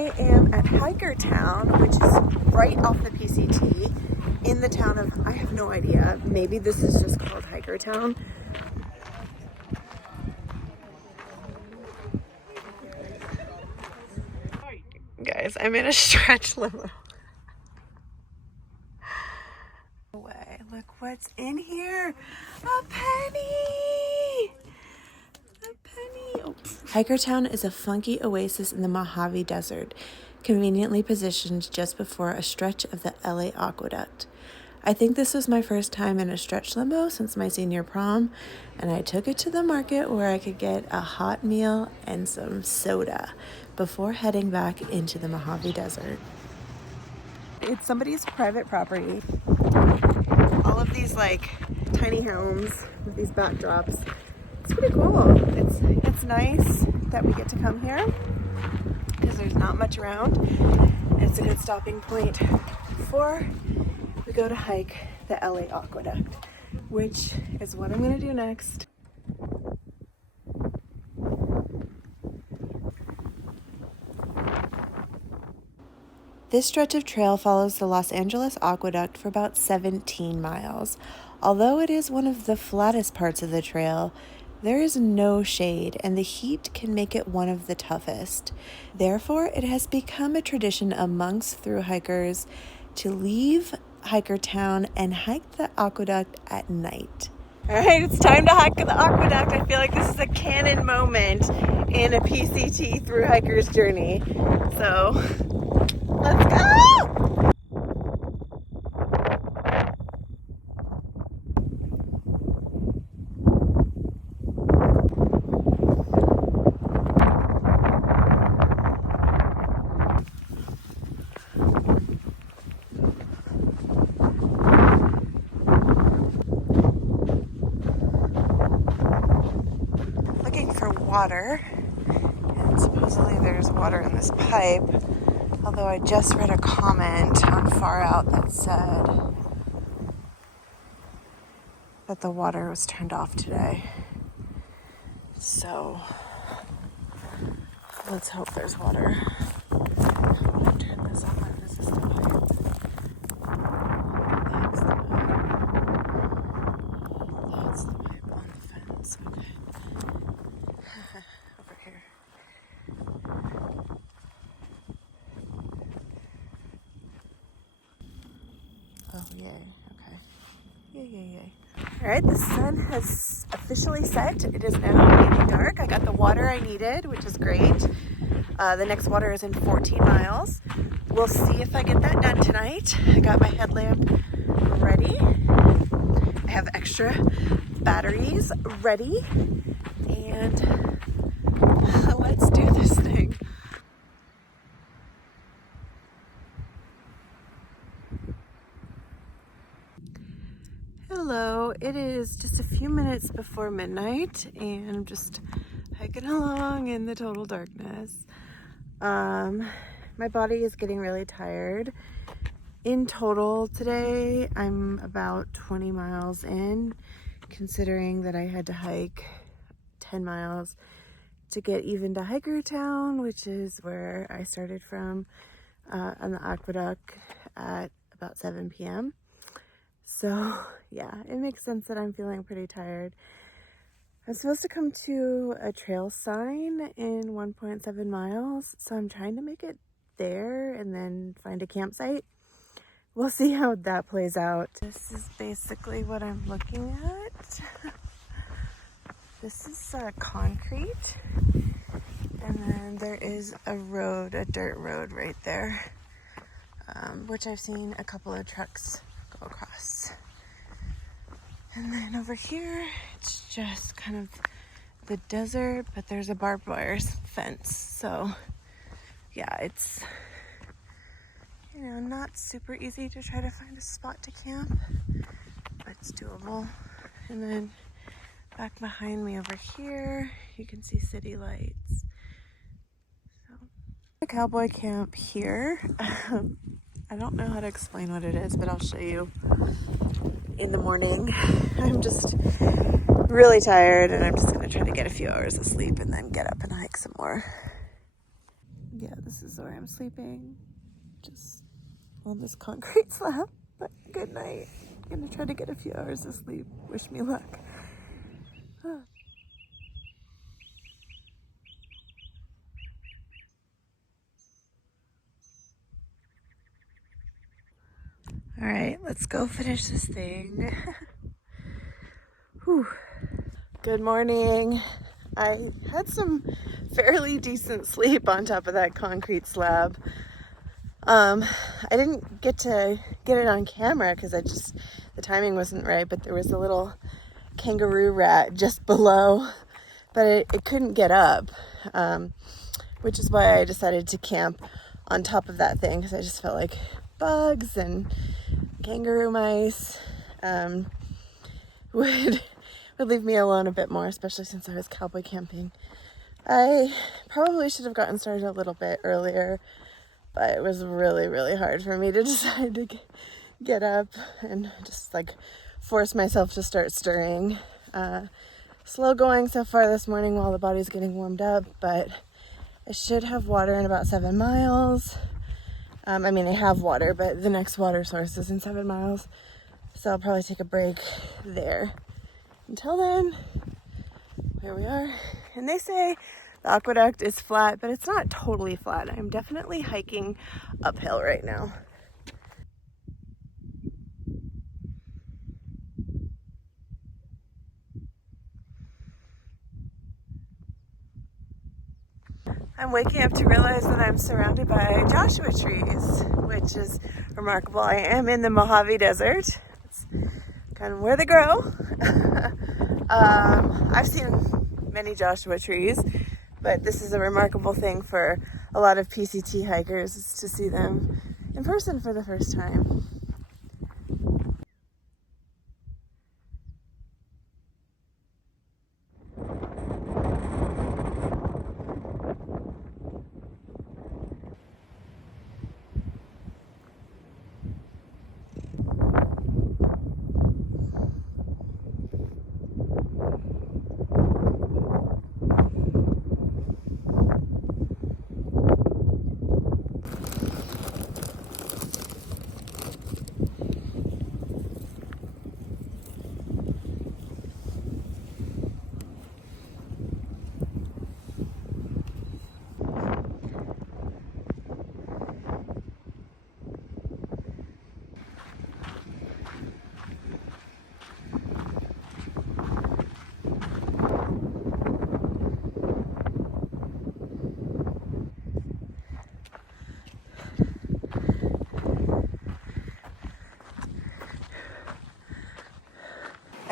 I am at Hikertown, which is right off the PCT in the town of, I have no idea, maybe this is just called Hikertown. Guys, I'm in a stretch limo. Look what's in here. A penny! A penny! Oh. Hikertown is a funky oasis in the Mojave Desert, conveniently positioned just before a stretch of the LA Aqueduct. I think this was my first time in a stretch limo since my senior prom, and I took it to the market where I could get a hot meal and some soda before heading back into the Mojave Desert. It's somebody's private property. All of these like tiny homes with these backdrops. It's pretty cool. It's nice that we get to come here because there's not much around. It's a good stopping point before we go to hike the LA Aqueduct, which is what I'm gonna do next. This stretch of trail follows the Los Angeles Aqueduct for about 17 miles. Although it is one of the flattest parts of the trail, there is no shade and the heat can make it one of the toughest. Therefore, it has become a tradition amongst thru hikers to leave Hikertown and hike the aqueduct at night. All right, it's time to hike the aqueduct. I feel like this is a canon moment in a PCT thru hiker's journey. So, let's go! Looking for water, and supposedly there's water in this pipe, although I just read a comment on Far Out that said that the water was turned off today. So let's hope there's water. I'm gonna turn this on. This is the pipe. That's the pipe. That's the pipe on the fence. Okay. Over here. Oh, yay. Okay. Yay. All right, the sun has officially set. It is now getting dark. I got the water I needed, which is great. The next water is in 14 miles. We'll see if I get that done tonight. I got my headlamp ready. I have extra batteries ready. And let's do this thing. Hello, it is just a few minutes before midnight and I'm just hiking along in the total darkness. My body is getting really tired. In total today, I'm about 20 miles in, considering that I had to hike 10 miles to get even to Hikertown, which is where I started from on the aqueduct at about 7 p.m. So yeah, it makes sense that I'm feeling pretty tired. I'm supposed to come to a trail sign in 1.7 miles, so I'm trying to make it there and then find a campsite. We'll see how that plays out. This is basically what I'm looking at. This is concrete, and then there is a road, a dirt road right there, which I've seen a couple of trucks go across. And then over here, it's just kind of the desert, but there's a barbed wire fence. So yeah, it's, you know, not super easy to try to find a spot to camp, but it's doable. And then back behind me over here, you can see city lights. So, a cowboy camp here. I don't know how to explain what it is, but I'll show you in the morning. I'm just really tired and I'm just gonna try to get a few hours of sleep and then get up and hike some more. Yeah, this is where I'm sleeping. Just on this concrete slab. But good night. I'm gonna try to get a few hours of sleep. Wish me luck. All right, let's go finish this thing. Whew. Good morning. I had some fairly decent sleep on top of that concrete slab. I didn't get to get it on camera because the timing wasn't right, but there was a little kangaroo rat just below, but it couldn't get up, which is why I decided to camp on top of that thing, because I just felt like bugs and kangaroo mice would leave me alone a bit more, especially since I was cowboy camping. I probably should have gotten started a little bit earlier, but it was really, really hard for me to decide to get up and just like force myself to start stirring. Slow going so far this morning while the body's getting warmed up, but I should have water in about 7 miles. I have water, but the next water source is in 7 miles. So I'll probably take a break there. Until then, here we are. And they say the aqueduct is flat, but it's not totally flat. I'm definitely hiking uphill right now. I'm waking up to realize that I'm surrounded by Joshua trees, which is remarkable. I am in the Mojave Desert. It's kind of where they grow. I've seen many Joshua trees, but this is a remarkable thing for a lot of PCT hikers, is to see them in person for the first time.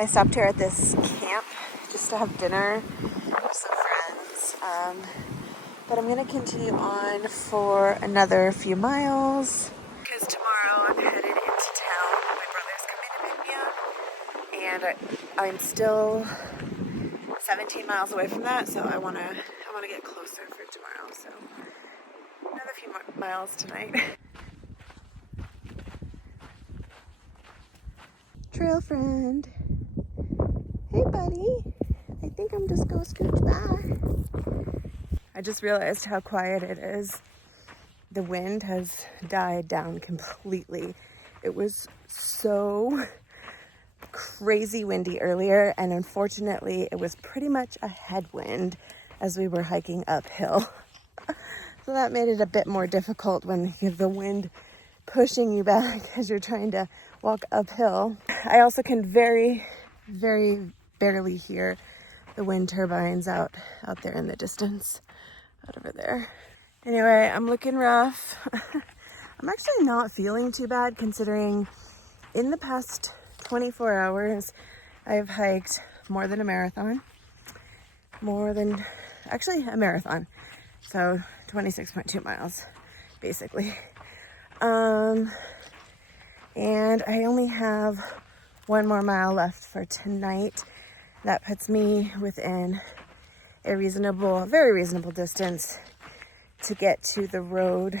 I stopped here at this camp just to have dinner with some friends. But I'm going to continue on for another few miles, because tomorrow I'm headed into town. My brother's coming to pick me up, and I'm still 17 miles away from that, so I want to get closer for tomorrow. So another few more miles tonight. Trail friend. Hey buddy. I think I'm just gonna scooch by. I just realized how quiet it is. The wind has died down completely. It was so crazy windy earlier, and unfortunately it was pretty much a headwind as we were hiking uphill. So that made it a bit more difficult when you have the wind pushing you back as you're trying to walk uphill. I also can very, very barely hear the wind turbines out there in the distance, out over there. Anyway, I'm looking rough. I'm actually not feeling too bad, considering in the past 24 hours, I've hiked more than a marathon. Actually a marathon. So 26.2 miles, basically. And I only have 1 more mile left for tonight. That puts me within a very reasonable distance to get to the road,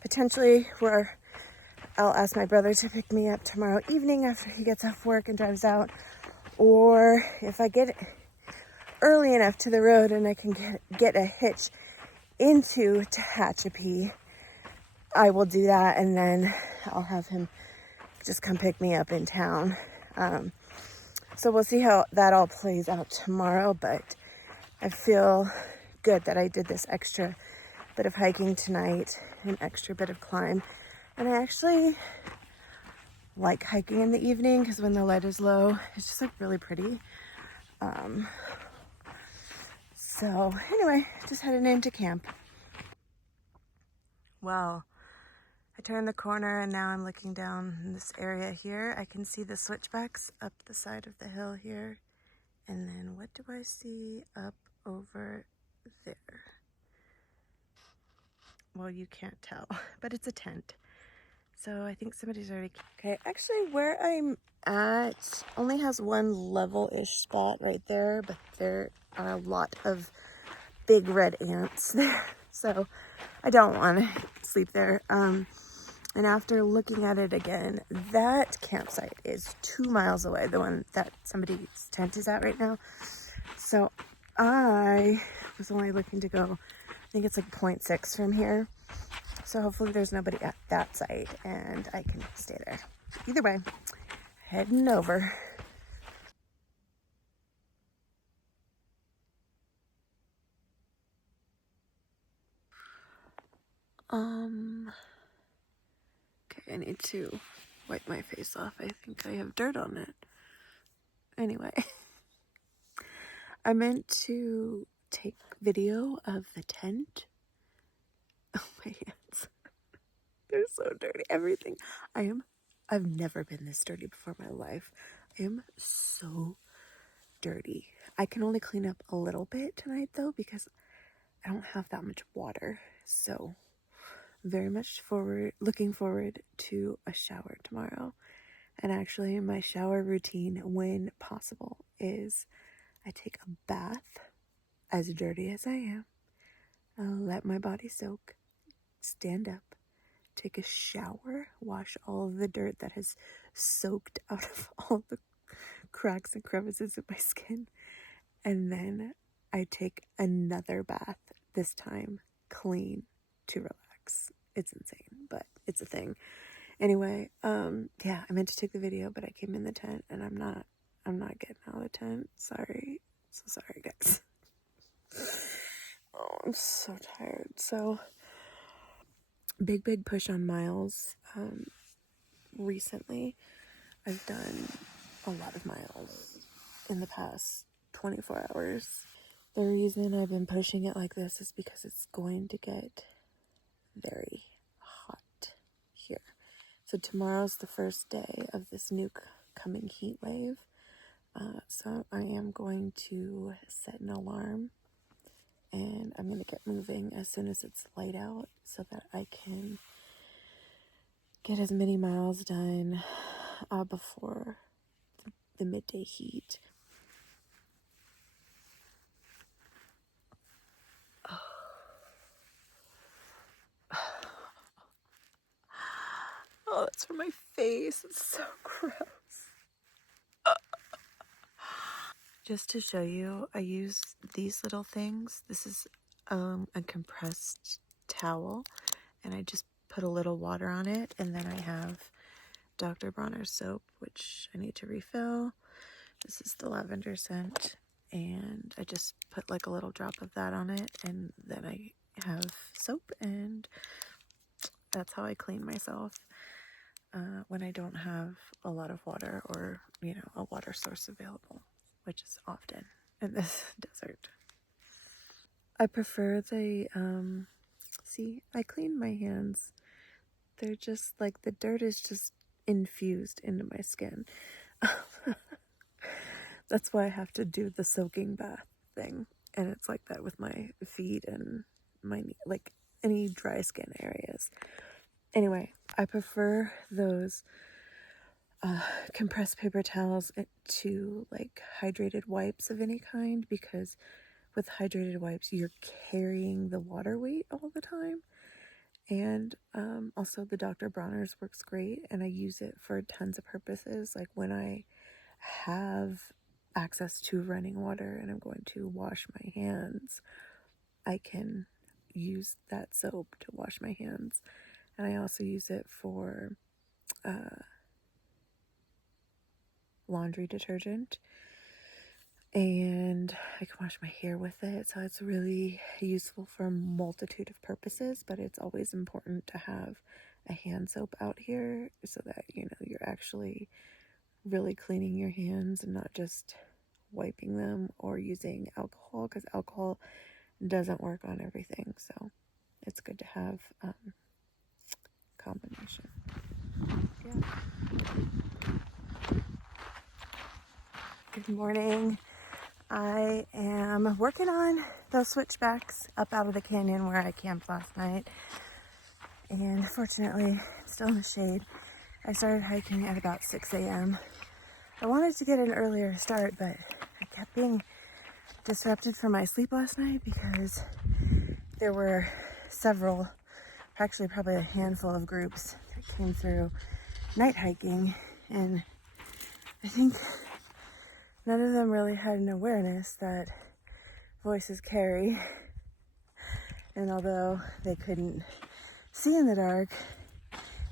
potentially where I'll ask my brother to pick me up tomorrow evening after he gets off work and drives out, or if I get early enough to the road and I can get a hitch into Tehachapi, I will do that, and then I'll have him just come pick me up in town. So we'll see how that all plays out tomorrow, but I feel good that I did this extra bit of hiking tonight, an extra bit of climb. And I actually like hiking in the evening because when the light is low, it's just like really pretty. So anyway, just headed into camp. Well, I turned the corner and now I'm looking down in this area here. I can see the switchbacks up the side of the hill here. And then what do I see up over there? Well, you can't tell, but it's a tent. So I think somebody's already... Okay, actually where I'm at only has one level-ish spot right there, but there are a lot of big red ants there. So I don't want to sleep there. And after looking at it again, that campsite is 2 miles away, the one that somebody's tent is at right now. So I was only looking to go, I think it's like 0.6 from here. So hopefully there's nobody at that site and I can stay there. Either way, heading over. Okay, I need to wipe my face off. I think I have dirt on it. Anyway, I meant to take video of the tent. Oh, my hands. They're so dirty. Everything. I've never been this dirty before in my life. I am so dirty. I can only clean up a little bit tonight though because I don't have that much water. So very much looking forward to a shower tomorrow. And actually my shower routine when possible is I take a bath as dirty as I am. I'll let my body soak, stand up, take a shower, wash all of the dirt that has soaked out of all the cracks and crevices of my skin, and then I take another bath, this time clean, to relax. It's insane, but it's a thing. Anyway, yeah, I meant to take the video, but I came in the tent and I'm not getting out of the tent. Sorry. So sorry, guys. Oh, I'm so tired. So big push on miles. Recently I've done a lot of miles in the past 24 hours. The reason I've been pushing it like this is because it's going to get very hot here. So tomorrow's the first day of this new coming heat wave. So I am going to set an alarm and I'm going to get moving as soon as it's light out so that I can get as many miles done before the midday heat. Oh, that's for my face. It's so gross. Just to show you, I use these little things. This is a compressed towel, and I just put a little water on it, and then I have Dr. Bronner's soap, which I need to refill. This is the lavender scent, and I just put like a little drop of that on it, and then I have soap, and that's how I clean myself when I don't have a lot of water or, you know, a water source available, which is often in this desert. I prefer the, see, I clean my hands. They're just like, the dirt is just infused into my skin. That's why I have to do the soaking bath thing. And it's like that with my feet and my, like, any dry skin areas. Anyway, I prefer those compressed paper towels to like hydrated wipes of any kind, because with hydrated wipes you're carrying the water weight all the time. And also the Dr. Bronner's works great, and I use it for tons of purposes. Like when I have access to running water and I'm going to wash my hands, I can use that soap to wash my hands. And I also use it for laundry detergent. And I can wash my hair with it. So it's really useful for a multitude of purposes, but it's always important to have a hand soap out here so that, you know, you're actually really cleaning your hands and not just wiping them or using alcohol, because alcohol doesn't work on everything. So it's good to have combination. Yeah. Good morning. I am working on those switchbacks up out of the canyon where I camped last night. And fortunately, it's still in the shade. I started hiking at about 6 a.m. I wanted to get an earlier start, but I kept being disrupted from my sleep last night because there were several, actually probably a handful of groups that came through night hiking, and I think none of them really had an awareness that voices carry. And although they couldn't see in the dark,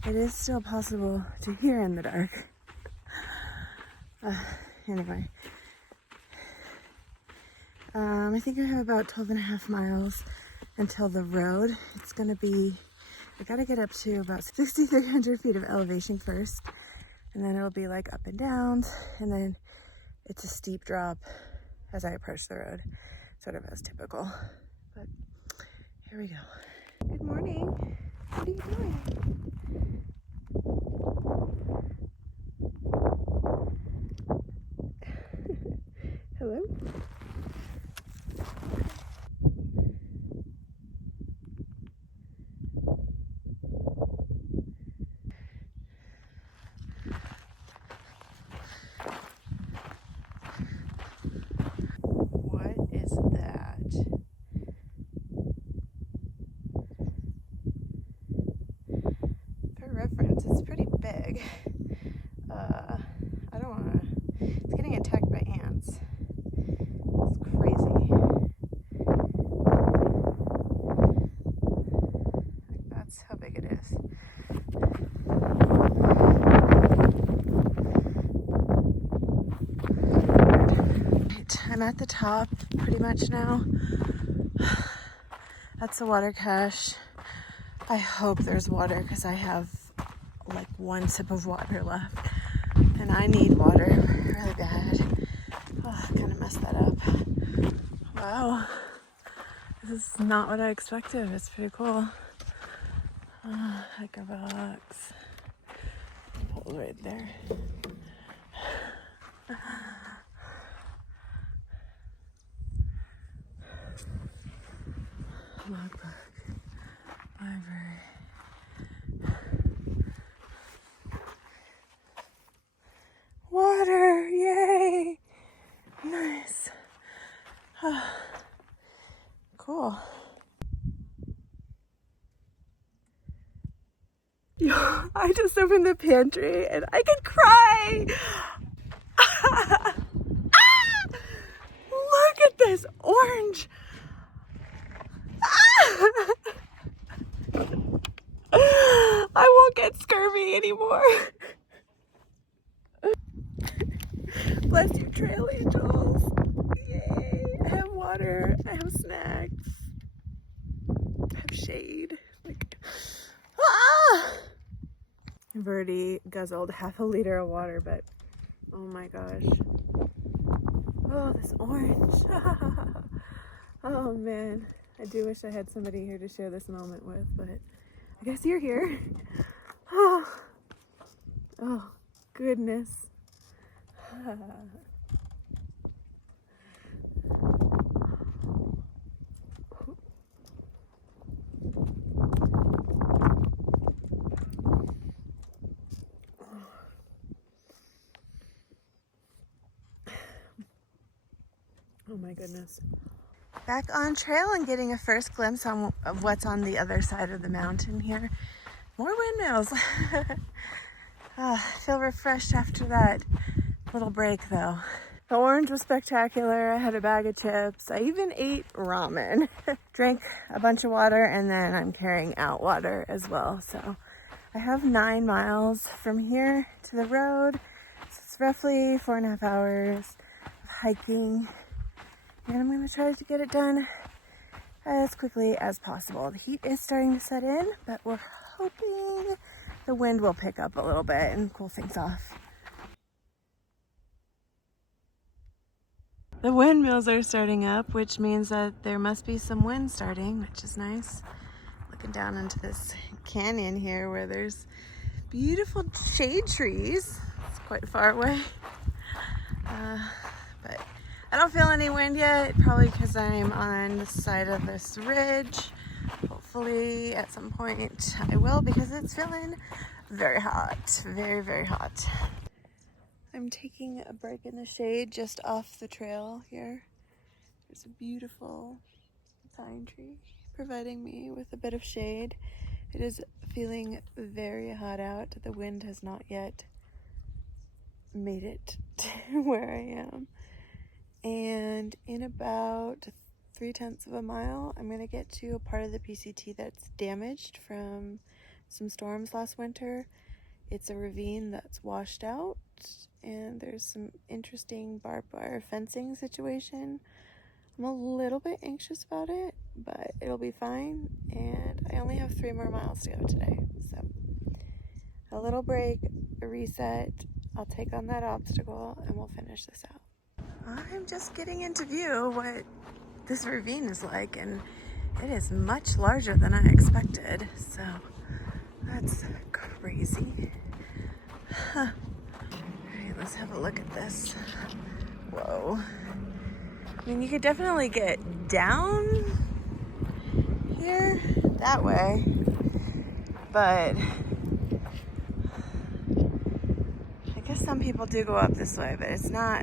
it is still possible to hear in the dark. Anyway, I think I have about 12.5 miles until the road. It's gonna be, I gotta get up to about 6,300 feet of elevation first, and then it'll be like up and down, and then it's a steep drop as I approach the road, sort of as typical. But here we go. Good morning. What are you doing? Hello? What is that? For reference, it's pretty big. I don't want to. It's getting attacked by ants. It's crazy. Like, that's how big it is. I'm at the top pretty much now. That's the water cache. I hope there's water because I have like one sip of water left and I need water really bad. Oh, I kind of messed that up. Wow, this is not what I expected. It's pretty cool. Like a box. Pull right there. Logbook. Library. Water! Yay! Nice. Cool. Yo, I just opened the pantry and I could cry! Look at this orange! I won't get scurvy anymore. Bless you, trail angels. Yay. I have water. I have snacks. I have shade. Like, I've already guzzled half a liter of water, but oh my gosh. Oh, this orange. Oh man. I do wish I had somebody here to share this moment with, but I guess you're here. Oh, goodness. Oh my goodness. Back on trail and getting a first glimpse of what's on the other side of the mountain here. More windmills. I feel refreshed after that little break though. The orange was spectacular. I had a bag of chips. I even ate ramen. Drank a bunch of water, and then I'm carrying out water as well. So I have 9 miles from here to the road. So it's roughly 4.5 hours of hiking. And I'm gonna try to get it done as quickly as possible. The heat is starting to set in, but we're hoping the wind will pick up a little bit and cool things off. The windmills are starting up, which means that there must be some wind starting, which is nice. Looking down into this canyon here where there's beautiful shade trees. It's quite far away. But I don't feel any wind yet, probably because I'm on the side of this ridge. Hopefully at some point I will, because it's feeling very hot, very, very hot. I'm taking a break in the shade just off the trail here. There's a beautiful pine tree providing me with a bit of shade. It is feeling very hot out. The wind has not yet made it to where I am. And in about 0.3 of a mile, I'm gonna get to a part of the PCT that's damaged from some storms last winter. It's a ravine that's washed out, and there's some interesting barbed wire fencing situation. I'm a little bit anxious about it, but it'll be fine. And I only have 3 more miles to go today. So a little break, a reset. I'll take on that obstacle and we'll finish this out. I'm just getting into view what this ravine is like, and it is much larger than I expected. So that's crazy. Huh. Alright, let's have a look at this. Whoa. I mean, you could definitely get down here that way, but I guess some people do go up this way, but it's not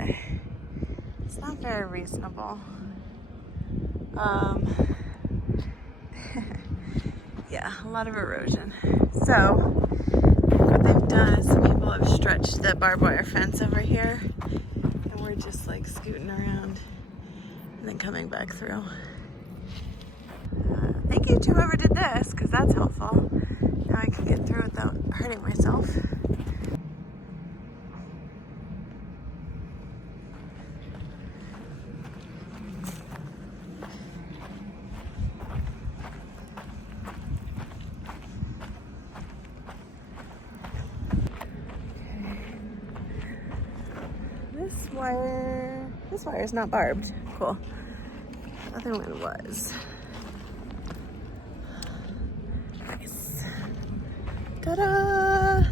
very reasonable. Yeah, a lot of erosion. So what they've done is some people have stretched the barbed wire fence over here, and we're just like scooting around and then coming back through. Thank you to whoever did this, because that's helpful. Now I can get through without hurting myself. This wire is not barbed. Cool. The other one was. Nice. Ta-da!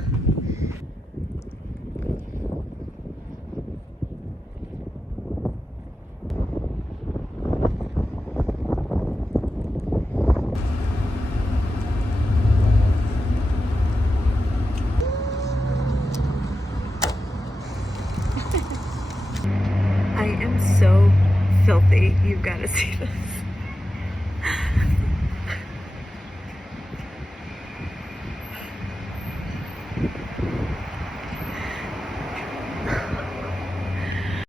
I am so filthy. You've got to see this.